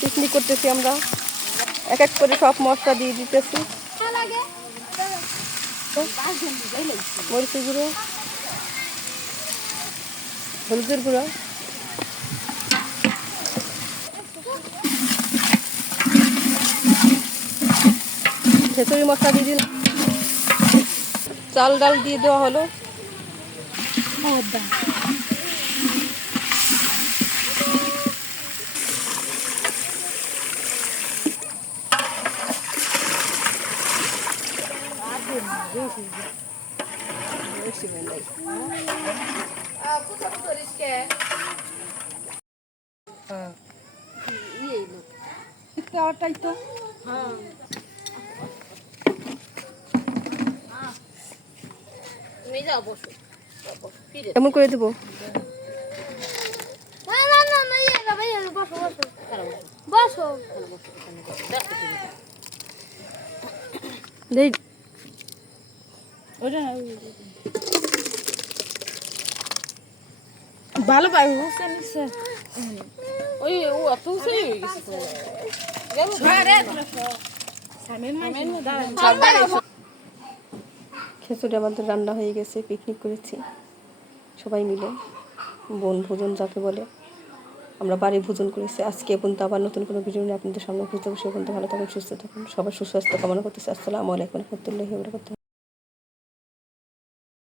Picnic করতেছি আমরা। এক এক করে সব মশলা দিয়ে দিতেছি। মরিচের গুঁড়ো, হলুদের গুঁড়ো। খেচুড়ি মশলা দিয়ে দিলাম। চাল ডাল দিয়ে দেওয়া হলো। ওটাই তো ফিরে এমন করে দেবো। বসো। ভালো পাই নিচ্ছে ওই ও অত হয়ে গেছে তো। খিচুড়ি আমাদের রান্না হয়ে গেছে পিকনিক করেছি। সবাই মিলে বন ভোজন যাকে বলে আমরা বাড়ি ভোজন করেছি। আজকে এখন তো আবার নতুন কোনো ভিডিও নিয়ে আপনাদের সামনে খুঁজতে বসে এখন তো ভালো থাকুন সুস্থ থাকুন। সবার সুস্বাস্থ্য কামনা করতেছি। আসসালামু আলাইকুম রহমতুল্লাহি